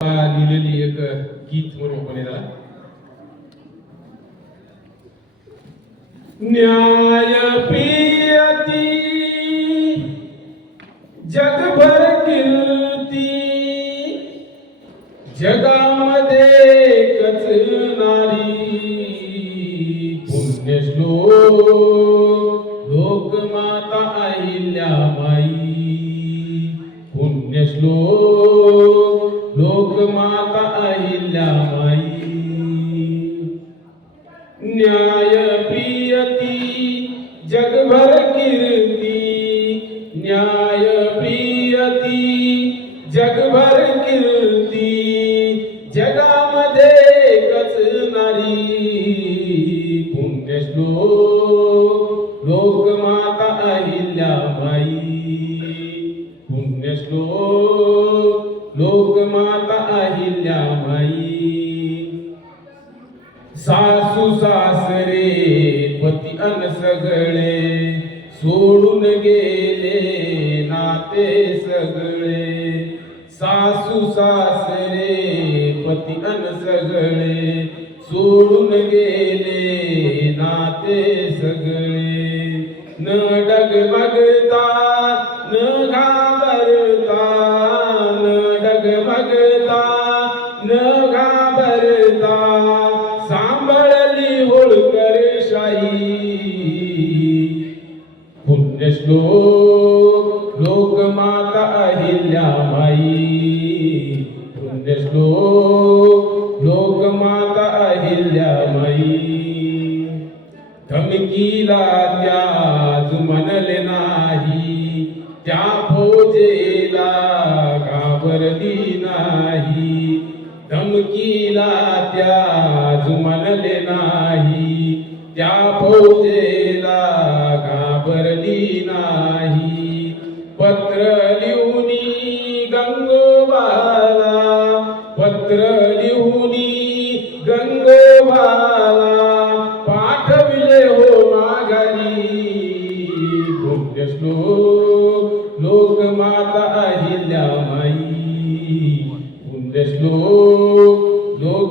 लिहिलेली एक गीत म्हणून पण त्याला न्याय प्रियती जगभर कीर्ती जगामध्ये कचनारी पुण्यश्लोक लोकमाता अहिल्याबाई माता लोकमाता अहिल्याबाई न्याय प्रियती जगभर कीर्ती. न्याय प्रियती जगभर कीर्ती. जगामध्ये कचनारी पुण्यश्लोक लोकमाता अहिल्याबाई पुण्यश्लोक माता अहिल्या माई सासू सासरे पती अन सगळे सोडून गेले नाते सगळे. सासू सासरे पती अन सगळे सोडून गेले नाते सगळे. न डगमगता न घा घेतला सांभाळली होळकर शाही. पुण्यश्लोक लोकमाता अहिल्याबाई पुण्यश्लोक लोकमाता अहिल्याबाई धमकीला त्याज म्हणले नाही. त्या फौजेला घाबरली नाही. धमकीला त्या म्हणले नाही. त्या फौजेला घाबरली नाही. पत्र लिहूनी गंगोबाला पत्र लिहूनी गंगोबाला पाठविले हो माघारी. श्लोक लोकमाता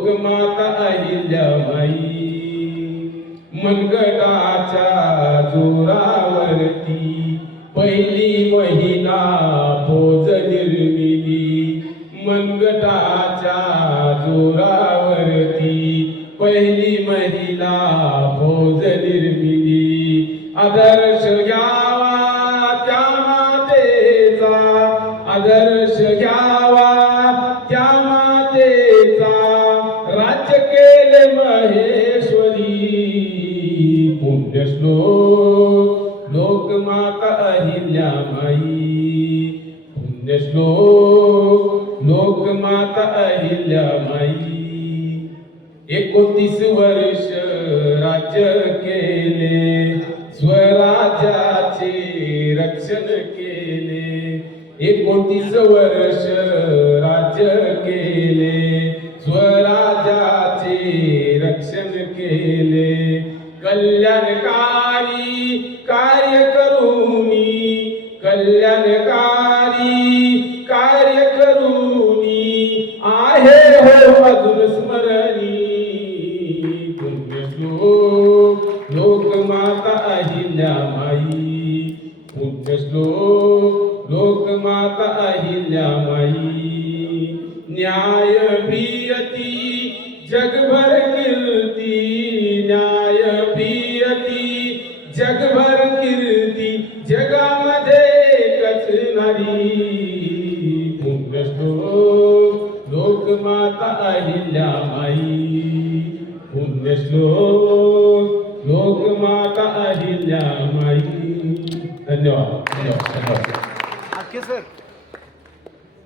पुण्यश्लोक लोकमाता अहिल्याबाई. मनगटाच्या जोरावरती पहिली महिना भोज निर्मिली मनगटाच्या जोरावरती पहिली महिला भोज निर्मिली आदर्श घ्यावा त्या मातेचा आदर्श घ्या पुण्यश्लोक लोकमाता अहिल्याबाई पुण्यश्लोक लोकमाता अहिल्याबाई एकोतीस वर्ष राज्य केले स्वराज्याचे रक्षण केले. एकोणतीस वर्ष राज्य केले स्वराज्याचे रक्षण केले. कल्याण कल्याणकारी कार्य करूनी आहे हो अजून स्मरणी. पुण्यश्लोक लोकमाता अहिल्याबाई पुण्यश्लोक लोकमाता अहिल्याबाई न्याय प्रियती जगभर कचनारी पुण्यस्तो लोकमाता अहिल्या माई पुण्यस्तो लोकमाता अहिल्या माई धन्यवाद. धन्यवाद धन्यवाद सर.